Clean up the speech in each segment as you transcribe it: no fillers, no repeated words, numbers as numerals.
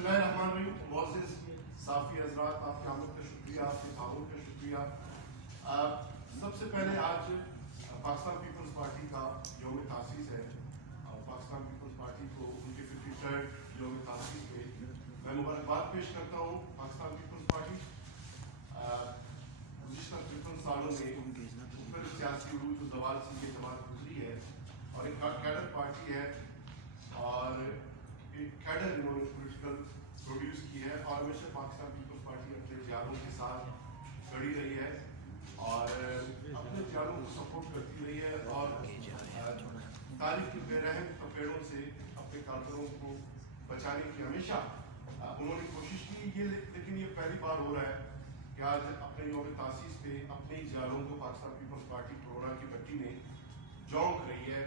बिस्मिल्लाहिर्रहमानिर्रहीम। मोअज़्ज़िज़ साफ़ी हज़रात, आपकी आमद का शुक्रिया, आपके ताउन का शुक्रिया। सबसे पहले आज पाकिस्तान पीपल्स पार्टी का यौम तासीस है और पाकिस्तान पीपल्स पार्टी को उनके 53rd यौम तासीस पे मैं मुबारकबाद पेश करता हूँ। पाकिस्तान पीपल्स पार्टी गुज़िश्ता 53 सालों में ऊपर सियासी रूज और दवाल से ये जमात गुजरी है और एक कैडर पार्टी है और एक कैडर इन्होंने पोलिटिकल प्रोड्यूस की है और हमेशा पाकिस्तान पीपल्स पार्टी अपने जियालों के साथ खड़ी रही है और अपने जियालों को सपोर्ट करती रही है और तारीख के बेरहम तपेड़ों से अपने कारकुनों को बचाने की हमेशा उन्होंने कोशिश की। ये लेकिन ये पहली बार हो रहा है कि आज अपने यौम तासीस पे अपने जियालों को पाकिस्तान पीपल्स पार्टी कोरोना की भट्टी में झोंक रही है।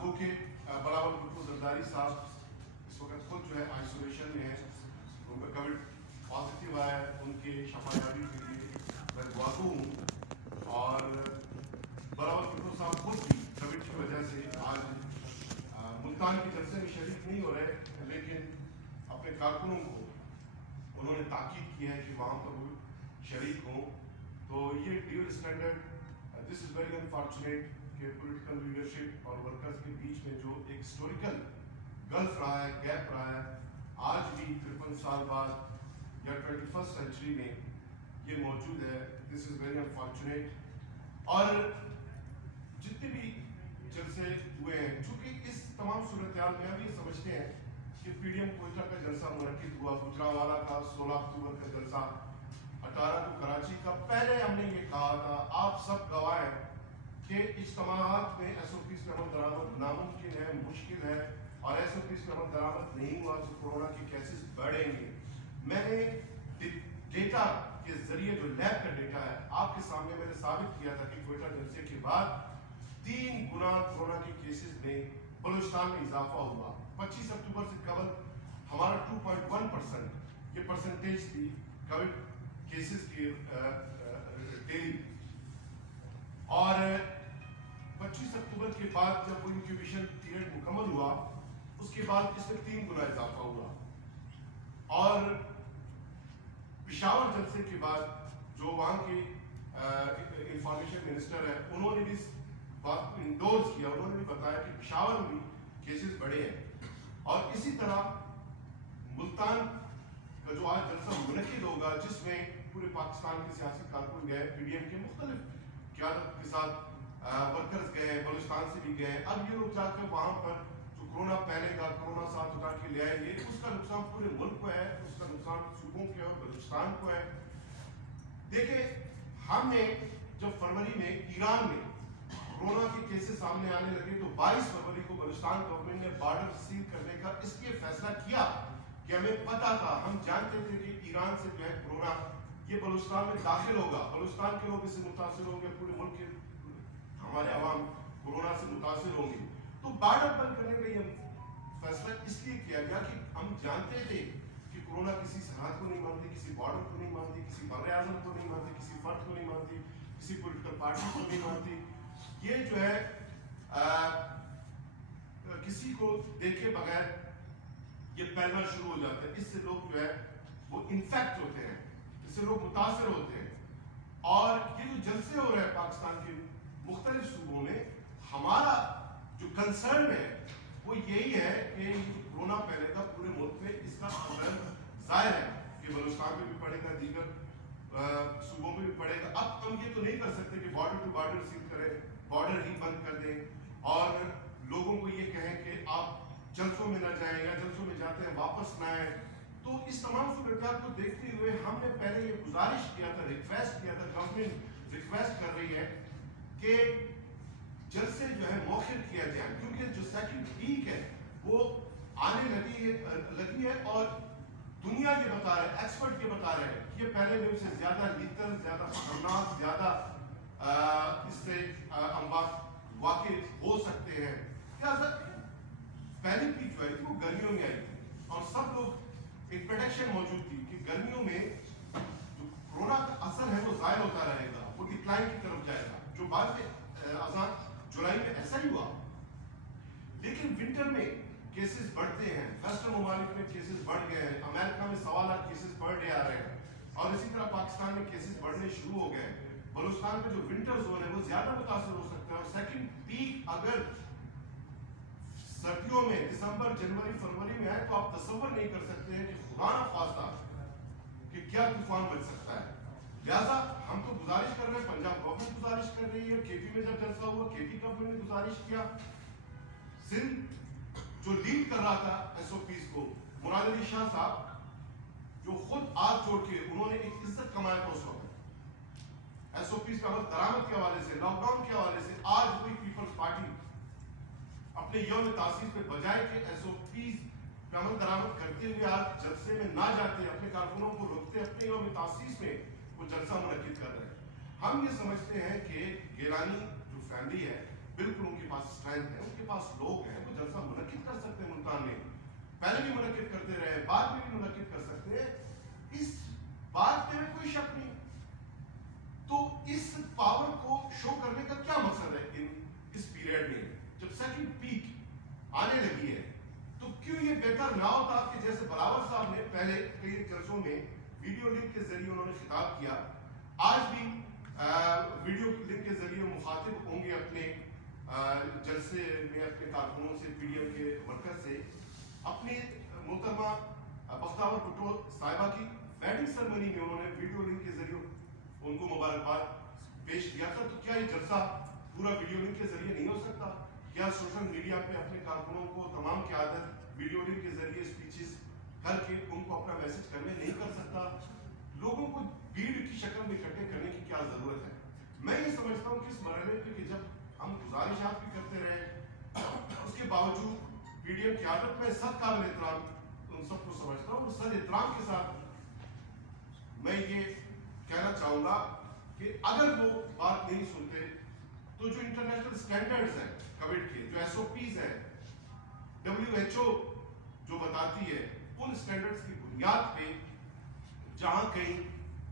क्योंकि बिलावल भुट्टो जरदारी साहब इस वक्त खुद जो है आइसोलेशन में है, उनका कोविड पॉजिटिव आया है, उनके शफायाबी के लिए मैं दुआगो हूँ और बिलावल भुट्टो साहब खुद भी कोविड की वजह से आज मुल्तान के जलसे में शरीक नहीं हो रहे, लेकिन अपने कारकुनों को उन्होंने ताकीद की है कि वहाँ पर वो शरीक हों। तो ये dual standard, this is very unfortunate कि पॉलिटिकल लीडरशिप और वर्कर्स के बीच में जो एक हिस्टोरिकल गल्फ रहा है, गैप रहा है, आज भी 53 साल बाद या 21st सेंचुरी में ये मौजूद है। This is very unfortunate. और जितने भी जलसे हुए हैं, चूँकि इस तमाम सूरत हाल में हम ये समझते हैं कि PDM कोयटा का जलसा मुनक्किद हुआ, गुजरांवाला का 16 अक्टूबर का जलसा, 18 को कराची का। पहले हमने ये कहा था, आप सब गवाह हैं कि इज्तिमाआत में SOPs पे अमल दरामद नामुमकिन है, मुश्किल है और SOPs पे अमल दरामद नहीं हुआ तो कोरोना के केसेस बढ़ेंगे। मैंने डेटा के जरिए जो लैब का डेटा है आपके सामने मैंने साबित किया था कि कोयटा जलसे के बाद 3 गुना कोरोना के केसेस में बलूचिस्तान में इजाफा हुआ। 25 अक्टूबर से कबल हमारा 2.1% ये परसेंटेज थी कोविड केसेस की डेली, और 25 अक्टूबर के बाद जब वो इंक्यूबेशन पीरियड मुकम्मल हुआ उसके बाद इसमें 3 गुना इजाफा हुआ। और पेशावर जलसे के बाद जो वहाँ के इंफॉर्मेशन मिनिस्टर है उन्होंने भी इस बात को इंडोर्स किया, उन्होंने भी बताया कि पेशावर में केसेस बढ़े हैं। और इसी तरह मुल्तान का जो आज जलसा मुनक्किद होगा जिसमें पूरे पाकिस्तान के सियासी कारकुन गए, PDM के मुख्तलिफ क़यादत के साथ वर्कर्स गए, बलूचिस्तान से भी गए। अब ये लोग जाकर वहाँ पर जो कोरोना फैलेगा, कोरोना साथ उठा के ले आएंगे, उसका नुकसान पूरे मुल्क को है, उसका नुकसान सूबों के और बलूचिस्तान को है। देखिए, हमने जब फरवरी में ईरान में कोरोना के केसेस सामने आने लगे तो 22 फरवरी को बलूचिस्तान गवर्नमेंट ने बॉर्डर सील करने का इसलिए फैसला किया कि हमें पता था, हम जानते थे कि ईरान से जो है कोरोना ये बलूचिस्तान में दाखिल होगा, बलूचिस्तान के लोग इससे मुतासिर होंगे, पूरे मुल्क के हमारे अवाम कोरोना से मुतासिर होंगे। तो बॉर्डर बंद करने का ये फैसला इसलिए किया गया कि हम जानते थे कि कोरोना किसी सरहद को नहीं मानती, किसी बॉर्डर को नहीं मानती, किसी बर आज़म को नहीं मानती, किसी फर्द को नहीं मानती, किसी पॉलिटिकल पार्टी को नहीं मानती। ये जो है किसी को देखे बगैर ये फैलना शुरू हो जाता है, इससे लोग जो है वो इन्फेक्ट होते हैं, इससे लोग मुतासर होते हैं। और ये जो जलसे हो रहे हैं पाकिस्तान के मुख्तलिफ सूबों में, हमारा जो कंसर्न है वो यही है कि ये जो कोरोना फैलेगा पूरे मुल्क में, इसका असर जाहिर है कि बलूचिस्तान में भी पड़ेगा, दीगर सूबों में भी पड़ेगा। अब हम ये तो नहीं कर सकते कि बॉर्डर टू बॉर्डर सील करें, बॉर्डर ही बंद कर दें और लोगों को ये कहें कि आप जलसों में ना जाएं या जलसों में जाते हैं वापस ना आए। तो इस तमाम सूरत को देखते हुए हमने पहले ये गुजारिश किया था, रिक्वेस्ट किया था, गवर्नमेंट रिक्वेस्ट कर रही है कि जलसे जो है मौखिर किया जाए, क्योंकि जो सेकंड पीक है वो आने लगी है और दुनिया ये बता रहे हैं, एक्सपर्ट ये बता रहे हैं कि ये पहले वेव से ज्यादा लीथल, ज्यादा खतरनाक, ज्यादा इससे अमवात वाक़ई हो सकते हैं। क्या सर पहली पीक जो है वो गर्मियों में आई थी और सब लोग एक प्रेडिक्शन मौजूद थी कि गर्मियों में जो कोरोना का असर है वो ज़ाहिर होता रहेगा, वो डिक्लाइन की तरफ जाएगा, जो बाद में जुलाई में ऐसा ही हुआ। लेकिन विंटर में केसेस बढ़ते हैं, वेस्टर्न ममालिक में केसेस बढ़ गए हैं, अमेरिका में 1.25 लाख केसेस पर डे आ रहे हैं, और इसी तरह पाकिस्तान में केसेस बढ़ने शुरू हो गए। बलूचिस्तान का जो विंटर जोन है वो ज्यादा मुतासर हो सकता है, और सेकंड पीक अगर सर्दियों में दिसंबर, जनवरी, फरवरी में आए तो आप तसव्वुर नहीं कर सकते हैं कि खुदा ना खास्ता कि क्या तूफान बच सकता है। लिहाजा हम तो गुजारिश कर रहे हैं, पंजाब गवर्नमेंट गुजारिश कर रही है, केपी में जब जलसा हुआ केपी गवर्नमेंट ने गुजारिश किया, सिंध जो लीड कर रहा था एसओपीज को, मुराद अली शाह साहब जो खुद हाथ जोड़ के उन्होंने एक इज्जत कमाया था उस वक्त एसओपीज का दरामद के हवाले से, लॉकडाउन के हवाले से। आज कोई पीपल्स पार्टी अपने यौम तासीस पे बजाय के एसओपीज का अमल दरामद करते हुए आज जलसे में ना जाते, अपने कारकुनों को रोकते, अपने यौम तासीस में वो जलसा मुनक्किद कर रहे हैं। हम ये समझते हैं कि गिलानी जो फैमिली है बिल्कुल उनके पास स्ट्रेंथ है, उनके पास लोग हैं, वो जलसा मुनक्किद कर सकते हैं। मुल्तान में पहले भी मुनक्किद करते रहे, बाद में भी मुनक्किद कर सकते हैं, इस बात में कोई शक नहीं। तो इस पावर को शो करने का क्या मकसद है इस पीरियड में जब सेकंड पीक आने लगी है? तो क्यों ये बेहतर ना होता कि जैसे बराबर साहब ने पहले कई जलसों में वीडियो लिंक के जरिए उन्होंने खिताब किया, आज भी वीडियो लिंक के जरिए मुखातिब होंगे अपने जलसे में अपने कारकुनों से, पीडीएम के वर्कर से। अपनी मोहतरमा बख्तावर भुट्टो साहिबा की वेडिंग सेरेमनी में उन्होंने वीडियो लिंक के जरिए उनको मुबारकबाद पेश किया था। तो क्या ये जलसा पूरा वीडियो लिंक के जरिए नहीं हो सकता? क्या सोशल मीडिया पे अपने कारकुनों को तमाम की आदत वीडियो लिंक के जरिए स्पीचेस करके उनको अपना मैसेज करने नहीं कर सकता? लोगों को भीड़ की शक्ल में इकट्ठे करने की क्या जरूरत है? मैं ये समझता हूँ कि इस मरहले पे कि जब हम गुजारिशात भी करते रहे, उसके बावजूद पीडीएम की आदत में सब काबिल एहतराम उन सबको समझता हूँ, और सर एहतराम के साथ मैं ये कहना चाहूंगा कि अगर वो बात नहीं सुनते तो जो इंटरनेशनल स्टैंडर्ड्स हैं कोविड के, जो एसओपीज हैं, WHO जो बताती है, उन स्टैंडर्ड्स की बुनियाद पे जहां कहीं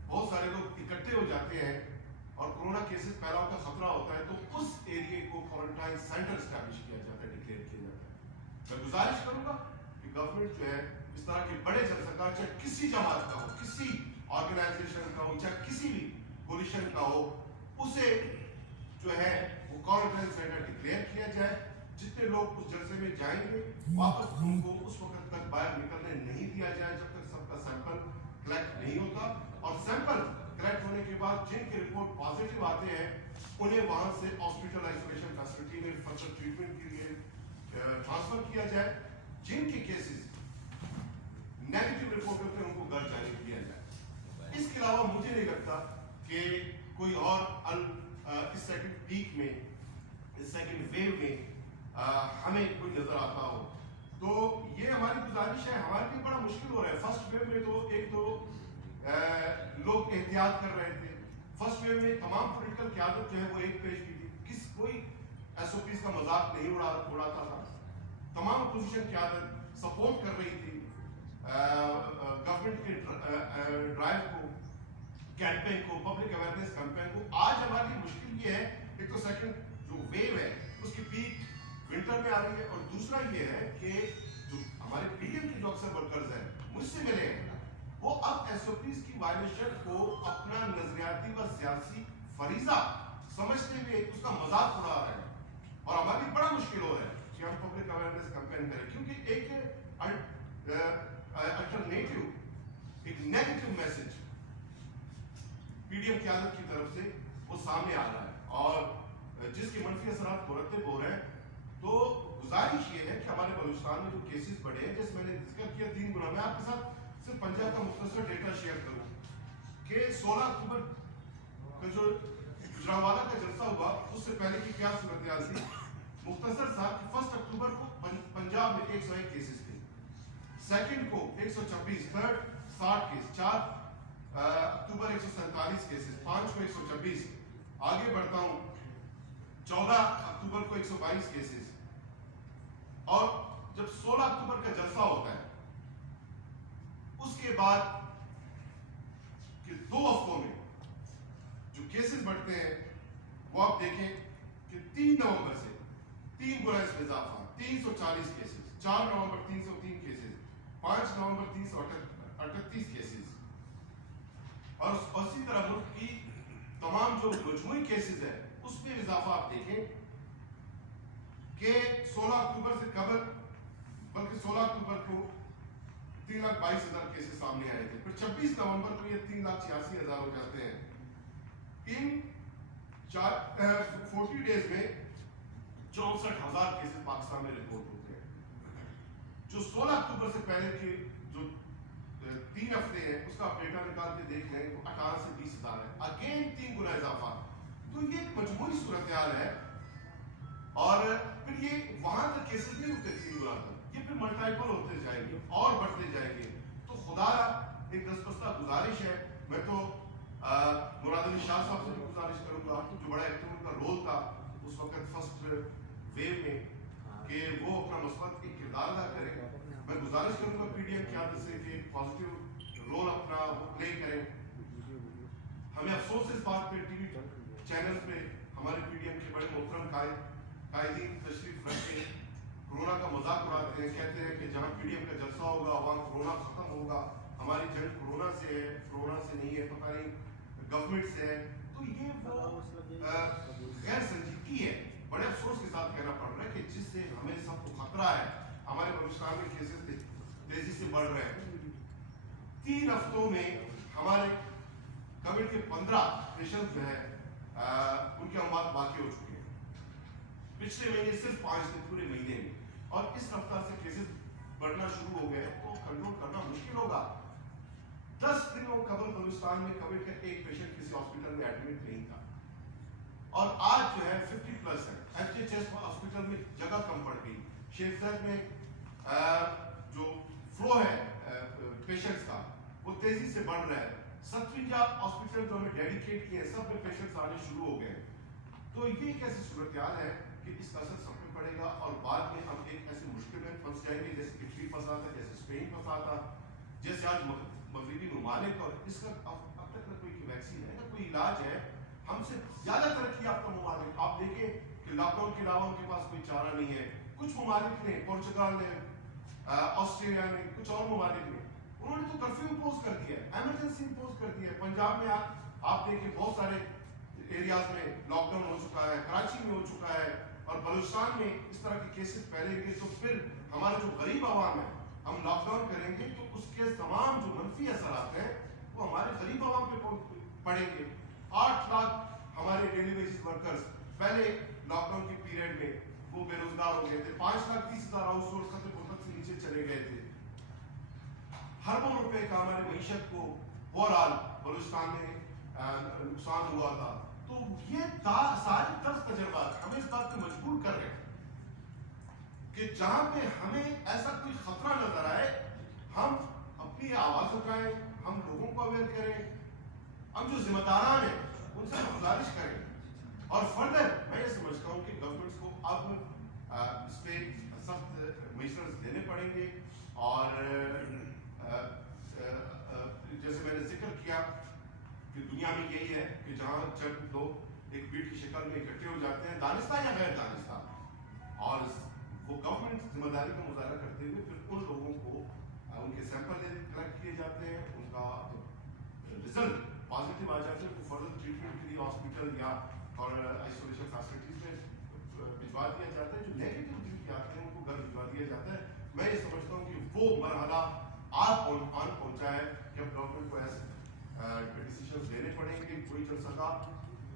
बहुत सारे लोग इकट्ठे हो जाते हैं और कोरोना केसेस फैलाव का खतरा होता है, तो उस एरिया को क्वारंटाइन सेंटर स्टैब्लिश किया जाता है, डिक्लेयर किया जाता है। मैं गुजारिश करूंगा कि गवर्नमेंट जो है इस तरह के बड़े जनसंख्या, चाहे किसी जमात का हो, किसी ऑर्गेनाइजेशन का हो, चाहे किसी भी कोलिशन का हो, उसे जो है वो क्वारंटाइन सेंटर डिक्लेयर किया जाए। जितने लोग उस जलसे में जाएंगे वापस उनको उस वक्त तक बाहर निकलने नहीं दिया जाए जब तक सबका सैंपल कलेक्ट नहीं होता, और सैंपल कलेक्ट होने के बाद जिनके रिपोर्ट पॉजिटिव आते हैं उन्हें वहां से हॉस्पिटल आइसोलेशन फैसिलिटी में फर्दर ट्रीटमेंट के लिए ट्रांसफर किया जाए। जिनके केसेस नेगेटिव रिपोर्ट होते हैं उनको घर जाने दिया जाए। इसके अलावा मुझे नहीं लगता कि कोई और इस सेकंड पीक में, इस सेकंड वेव में हमें कोई नजर आता हो। तो ये हमारी गुजारिश है। हमारे लिए बड़ा मुश्किल हो रहा है। फर्स्ट वेव में तो एक तो लोग एहतियात कर रहे थे। फर्स्ट वेव में तमाम पॉलिटिकल क़यादत जो है वो एक पेज की थी, कोई एसओपीज का मजाक नहीं उड़ाता था। तमाम अपोजिशन क़यादत सपोर्ट कर रही थी गवर्नमेंट के ड्राइव को, कैंपेन को, पब्लिक अवेयरनेस कैंपेन को। आज हमारी मुश्किल ये है, एक तो सेकंड जो वेव है उसकी पीक विंटर में आ रही है, और दूसरा ये है कि जो हमारे पीडीएम के जो अक्सर वर्कर्स हैं मुझसे मिले हैं, वो अब एसओपीज की वायलेशन को अपना नजरियाती व सियासी फरीजा समझते हुए उसका मजाक उड़ा रहे हैं, और हमारे लिए बड़ा मुश्किल हो रहा है कि हम पब्लिक अवेयरनेस कैंपेन करें, क्योंकि एक अल्टरनेटिव, एक नेगेटिव मैसेज पीडीएम की आदत की तरफ से वो सामने आ रहा है, और जिसके मनफी असरात मुरतब हो रहे हैं। तो गुजारिश ये है कि हमारे बलूचिस्तान में जो केसेस बढ़े हैं, जैसे मैंने जिक्र किया 3 गुना, मैं आपके साथ सिर्फ पंजाब का मुख्तसर डेटा शेयर करूं कि 16 अक्टूबर का जो गुजरांवाला का जलसा हुआ उससे पहले की क्या सूरत हाल थी। मुख्तसर साहब की 1 अक्टूबर को पंजाब में 101 केसेस थे, सेकंड को 126, थर्ड 60 केस, 4 अक्टूबर 147 केसेस, 5 को 126, आगे बढ़ता हूं 14 अक्टूबर को 122 केसेस, और जब 16 अक्टूबर का जलसा होता है उसके बाद कि 2 हफ्तों में जो केसेस बढ़ते हैं वो आप देखें कि 3 नवंबर से 3 गुना इसमें इजाफा, 340 केसेस, 4 नवंबर 303 केसेस, 5 नवंबर 338 केसेस, और उसी तरह मुल्क की तमाम जो मजमूई केसेस है उसमें इजाफा आप देखें कि 16 अक्टूबर से कबल, बल्कि 16 अक्टूबर को 3,22,000 केसेस सामने आए थे, फिर 26 नवंबर को ये 3,86,000 हो जाते हैं। इन 40 डेज में 64,000 केसेस पाकिस्तान में रिपोर्ट होते हैं। जो 16 अक्टूबर से पहले के जो 3 हफ्ते हैं उसका डेटा निकाल के देख लें तो 18 से 20,000 है, अगेन 3 गुना इजाफा। तो ये एक मजबूरी सूरत हाल है, और फिर ये वहां तक केसेस नहीं होते 3 गुना तक, ये फिर मल्टीपल होते जाएंगे और बढ़ते जाएंगे। तो खुदा एक दस्तबस्ता गुजारिश है, मैं तो मुराद अली शाह साहब से भी गुजारिश करूंगा, जो बड़ा एक्टिव उनका रोल था उस वक्त फर्स्ट वेव में, कि वो अपना मस्बत एक किरदार अदा करें। मैं गुजारिश करूंगा पीडीएम की आदत से कि पॉजिटिव रोल अपना प्ले करें। हमें अफसोस इस बात पे टीवी चैनल पे हमारे पीडीएम के बड़े मोहतरम कायदीन तशरीफ रखते हैं, कोरोना का मजाक उड़ाते हैं, कहते हैं कि जहाँ पीडीएम का जलसा होगा वहाँ कोरोना खत्म होगा, हमारी जंग कोरोना से है, कोरोना से नहीं है, पता नहीं गवर्नमेंट से है। तो ये वो गैर संजीदगी है, बड़े अफसोस के साथ कहना पड़ रहा है कि जिससे हमें सबको खतरा है। हमारे बलूचिस्तान में केसेस तेजी से बढ़ रहे हैं। 3 हफ्तों में हमारे कोविड के 15 पेशेंट जो है उनके अमवात बाकी हो चुके हैं। पिछले महीने सिर्फ 5 दिन पूरे महीने में, और इस रफ्तार से केसेस बढ़ना शुरू हो गए तो कंट्रोल करना मुश्किल होगा। 10 दिनों कबल बलूचिस्तान में कोविड का एक पेशेंट किसी हॉस्पिटल में एडमिट नहीं था, और आज जो है 50+ है। एचएचएस हॉस्पिटल में जगह कम पड़ गई। शेखजाद में जो फ्लो है पेशेंट्स का वो तेजी से बढ़ रहा है। 7 हॉस्पिटल जो हमें डेडिकेट किए सब में पेशेंट्स आने शुरू हो गए। तो ये एक ऐसी सूरत हाल है कि इसका असर सब पे पड़ेगा, और बाद में हम एक ऐसी मुश्किल में फंस जाएंगे जैसे इटली फंसा था, जैसे स्पेन फंसा था, जैसे आज मगरबी ममालिक। और इसका अब तक ना कोई वैक्सीन है ना कोई इलाज है। हमसे ज्यादा तरक्की याफ्ता ममालिक आप देखें कि लॉकडाउन के अलावा उनके पास कोई चारा नहीं है। कुछ ममालिक ने, पोर्चुगल ने, ऑस्ट्रेलिया ने, कुछ और ममालिक ने, उन्होंने तो कर्फ्यू इम्पोज कर दिया है, इमरजेंसी इम्पोज कर दिया है। पंजाब में आप देखिए बहुत सारे एरियाज में लॉकडाउन हो चुका है, कराची में हो चुका है, और बलूचिस्तान में इस तरह के केसेस फैलेंगे तो फिर हमारा जो गरीब आवाम है, हम लॉकडाउन करेंगे तो उसके तमाम जो मनफी असरात हैं वो हमारे गरीब आवाम पे पड़ेंगे। 8 लाख हमारे डेली बेसिस वर्कर्स पहले लॉकडाउन के पीरियड में वो बेरोजगार हो गए थे। 5,30,000 हाउस होल्ड खतरे गुर्बत से नीचे चले गए थे। अरबों रुपए का हमारे मईशत को ओवरऑल बलूचिस्तान में नुकसान हुआ था। तो ये सारे तर्ज तजर्बात हमें इस बात पे मजबूर कर रहे हैं कि जहां पे हमें ऐसा कोई खतरा नजर आए हम अपनी आवाज उठाएं, हम लोगों को अवेयर करें, हम जो जिम्मेदारान हैं उनसे गुजारिश करें। और फर्दर मैं ये समझता हूँ कि गवर्नमेंट को अब इस पे सख्त मेजर्स देने पड़ेंगे। और जैसे मैंने जिक्र किया कि दुनिया में यही है कि जहाँ जब लोग एक भीड़ की शक्ल में इकट्ठे हो जाते हैं, दानिस्ता या गैर दानिस्ता, और वो गवर्नमेंट जिम्मेदारी का मुजाहरा करते हुए फिर उन लोगों को उनके सैंपल कलेक्ट किए जाते हैं, उनका रिजल्ट पॉजिटिव आ जाते हैं, उनको फर्दर ट्रीटमेंट के लिए हॉस्पिटल या और आइसोलेशन फैसिलिटीज में भिजवा दिया जाता है। जो नेगेटिव रिजल्ट आते हैं उनको घर भिजवा दिया जाता है। मैं ये समझता हूँ कि वो मरहला आप पहुंचा है कि अब गवर्नमेंट को ऐसे डिसीजन लेने पड़ेंगे। कोई जनसभा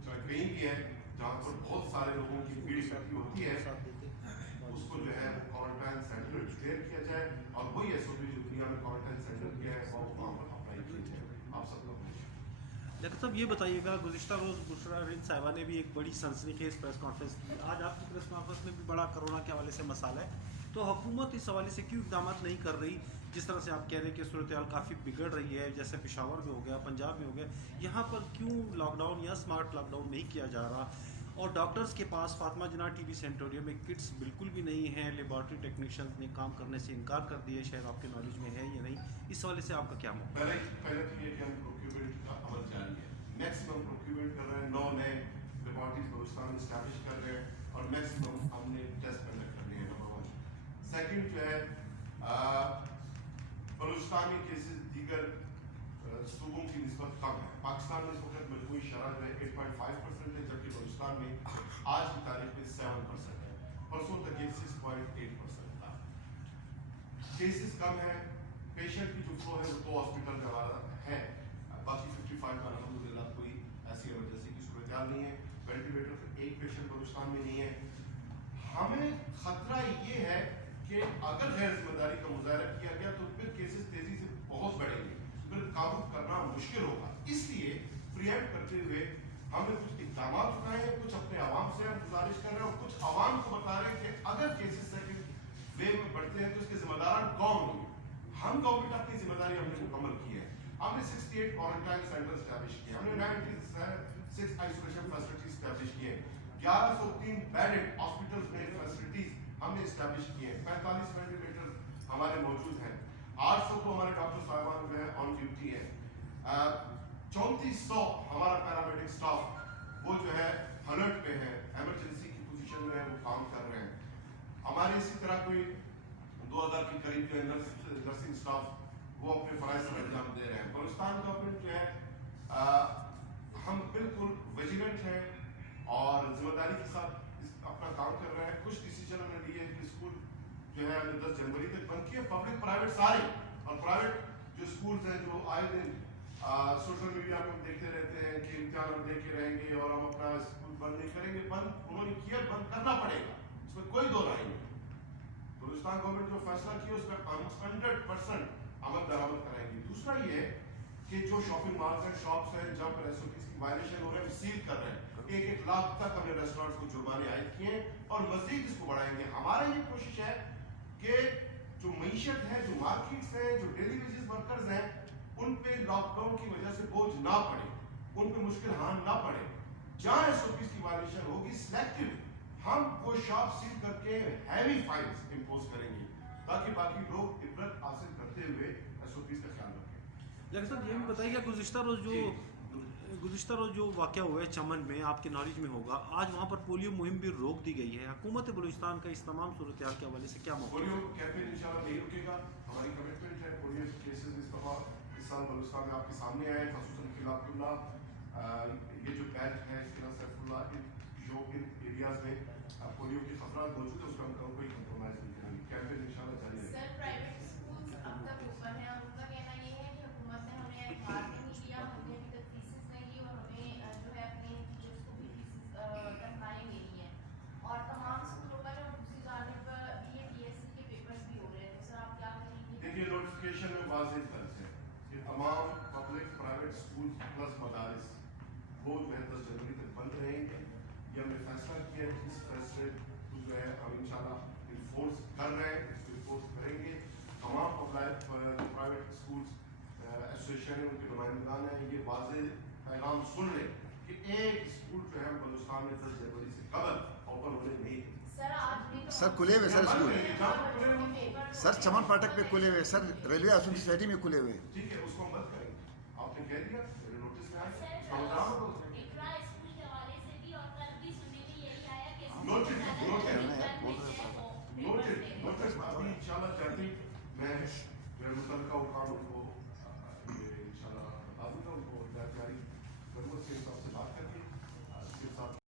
कहीं भी है जहाँ पर बहुत सारे लोगों की भीड़ इकट्ठी होती है, उसको जो है क्वारंटाइन सेंटर डिक्लेयर किया जाए, और वही एसओपी जो दुनिया में क्वारंटाइन सेंटर किया है वो वहाँ पर अप्लाई किया जाए। आप सबका डॉक्टर साहब ये बताइएगा, गुज़िश्ता रोज़ बुशरा रिंद साहिबा ने भी एक बड़ी सनसनीखेज प्रेस कॉन्फ्रेंस की। आज आपकी प्रेस कॉन्फ्रेंस में भी बड़ा कोरोना के हवाले से मसाला है, तो हुकूमत इस हवाले से क्यों इकदाम नहीं कर रही? जिस तरह से आप कह रहे हैं कि सूरत हाल काफ़ी बिगड़ रही है, जैसे पेशावर में हो गया, पंजाब में हो गया, यहाँ पर क्यों लॉकडाउन या स्मार्ट लॉकडाउन नहीं किया जा रहा? और डॉक्टर्स के पास फातिमा जिन्ना टीबी सेंटोरियम में किट्स बिल्कुल भी नहीं है, लेबॉर्ट्री टेक्नीशियंस ने काम करने से इनकार कर दिया, शायद आपके नॉलेज में है या नहीं, इस हवाले से आपका क्या मौका? पहले तो ये कि हम प्रोक्यूरमेंट का अमल जारी है, मैक्सिमम प्रोक्यूरमेंट कर रहे हैं, 9 नए लेबॉर्ट्रीज बलूचिस्तान में स्टैब्लिश कर रहे हैं, और मैक्सिमम हमने टेस्ट कंडक्ट करने हैं। नंबर 1। सेकंड जो है बलूचिस्तान में केसेस दीगर सूबों की निस्बत कम है। पाकिस्तान में इस वक्त मजमूई शरह जो है 8.5% है, जबकि बलूचिस्तान में आज की तारीख में 7% है। परसों तक ये 6.8% था। केसेस कम है, पेशेंट की जो फ्लो है वो 2 हॉस्पिटल में हमारा है, बाकी 55 का अल्हम्दुलिल्लाह कोई ऐसी इमरजेंसी की सूरत नहीं है। वेंटिलेटर पर एक पेशेंट बलूचिस्तान में नहीं है। हमें खतरा ये है कि अगर गैर जिम्मेदारी का मुजाहरा किया गया तो फिर केसेस तेजी से बहुत बढ़ेंगे, फिर काबू करना मुश्किल होगा। इसलिए प्रिएम्प्ट करते हुए हमने कुछ इक़दाम उठाए हैं, कुछ अपने आवाम से हम गुजारिश कर रहे हैं और कुछ आवाम को बता रहे हैं कि अगर केसेस सेकंड वेव में बढ़ते हैं तो इसके जिम्मेदार कौन होंगे। हम गवर्नमेंट अपनी जिम्मेदारी हमने मुकम्मल की है। हमने 68 क्वारंटाइन सेंटर स्टैब्लिश किए, हमने 96 आइसोलेशन फैसिलिटी स्टैब्लिश किए, 1103 बेडेड हॉस्पिटल्स में फैसिलिटीज हमने स्टैब्लिश किए हैं, 45 वेंटिलेटर हमारे मौजूद हैं, 800 तो हमारे डॉक्टर साहबान जो है ऑन ड्यूटी है, 3400 हमारा पैरामेडिक स्टाफ वो जो है अलर्ट पे है, इमरजेंसी की पोजीशन में है, वो काम कर रहे हैं। हमारे इसी तरह कोई 2000 के करीब जो है नर्सिंग स्टाफ वो अपने फराइज से अंजाम दे रहे हैं। बलूचिस्तान गवर्नमेंट जो है हम बिल्कुल विजिलेंट हैं और जिम्मेदारी के साथ अपना काम कर रहे हैं। कुछ डिसीजन हमने लिए कि स्कूल जो है हमने 10 जनवरी तक बंद किए, पब्लिक प्राइवेट सारे, और प्राइवेट जो स्कूल्स हैं जो आए दिन सोशल मीडिया पर हम देखते रहते हैं कि इम्तिहान हम देके रहेंगे और हम अपना स्कूल बंद नहीं करेंगे, बंद उन्होंने किया, बंद करना पड़ेगा, इसमें कोई दो राय नहीं। बलूचिस्तान गवर्नमेंट जो फैसला किया उस पर हम 100% अमल दरामद कराएंगे। दूसरा ये है कि जो शॉपिंग मॉल्स हैं, शॉप्स हैं, जहाँ पर एसओपी की वायलेशन हो रहे हैं, सील कर रहे हैं। 1-1 लाख तक हमने रेस्टोरेंट्स को जुर्माने आयद किए और मजीद इसको बढ़ाएंगे। हमारा ये कोशिश है कि जो मईशत है, जो मार्केट्स हैं, जो डेली बेसिस वर्कर्स हैं, उन पे लॉकडाउन की वजह से बोझ ना पड़े, उन पे मुश्किल हान ना पड़े। जहाँ एसओपी की वायलेशन होगी सिलेक्टिव हम वो शॉप सील करके हैवी फाइन्स इंपोज करेंगे ताकि बाकी लोग इबरत हासिल करते हुए एसओपी का ख्याल रखें। लेकिन साहब ये भी बताइए गुज़िश्ता रोज़ जो वाक़या हुआ है चमन में, आपके नॉलेज में होगा, आज वहाँ पर पोलियो मुहिम भी रोक दी गई है। हुकूमत बलूचिस्तान का इस तमाम सूरत हाल के हवाले से क्या मौक़िफ़ है? पोलियो कैंपेन इंशाल्लाह नहीं रुकेगा, हमारी कमिटमेंट है। पोलियो केसेस इस दफ़ा इस साल बलूचिस्तान में आपके सामने आए, ख़ुसूसन खिलाफुल्लाह, ये जो बैच है इसके सैफुल्लाह, जो इन एरियाज़ में पोलियो के खतरात मौजूद है उसका हम कोई कंप्रोमाइज़ नहीं करेंगे। कैंपेन इंशाल्लाह जारी रहेगा। सर, प्राइवेट स्कूल्स अब तक ओपन है और उनका कहना ये है कि हुकूमत ने हमें एतबार नहीं दिया, हमने अभी तक फीसेस नहीं ली और हमें जो है अपने टीचर्स को भी फीसेस तनख्वाहें मिली हैं और तमाम स्कूलों पर और दूसरी जानिब ये बीएससी के पेपर्स भी हो रहे हैं। तो सर आप क्या करेंगे? देखिए, नोटिफिकेशन में वाज़ेह दर्ज है कि तमाम पब्लिक प्राइवेट स्कूल प्लस मदारिस वो जो है 10 जनवरी तक बंद रहेंगे। ये हमने फैसला किया है कि इस फैसले को जो है हम इंशाल्लाह इन्फोर्स कर रहे हैं, इसको इन्फोर्स करेंगे। तमाम प्राइवेट स्कूल्स एसोसिएशन है, उनके नुमाइंदान हैं, ये वाज़ेह पैगाम सुन लें कि एक स्कूल जो है बलूचिस्तान में 10 जनवरी से कबल ओपन होने नहीं है। सर आज भी तो सर खुले हुए सर स्कूल, सर चमन फाटक पे खुले हुए, सर रेलवे हाउसिंग सोसाइटी में खुले हुए। ठीक है, उसको हम बंद करेंगे। आपने कह दिया, मेरे नोटिस में आया, सर इकरा स्कूल के हवाले से भी और कल भी सुनने में यही आया कि नोटिस नोटिस अभी इंशाल्लाह चाहती मैं मुतल्लिका हुकाम उनको इंशाल्लाह बता दूंगा, उनको जारी जरूरत से इनसे बात करके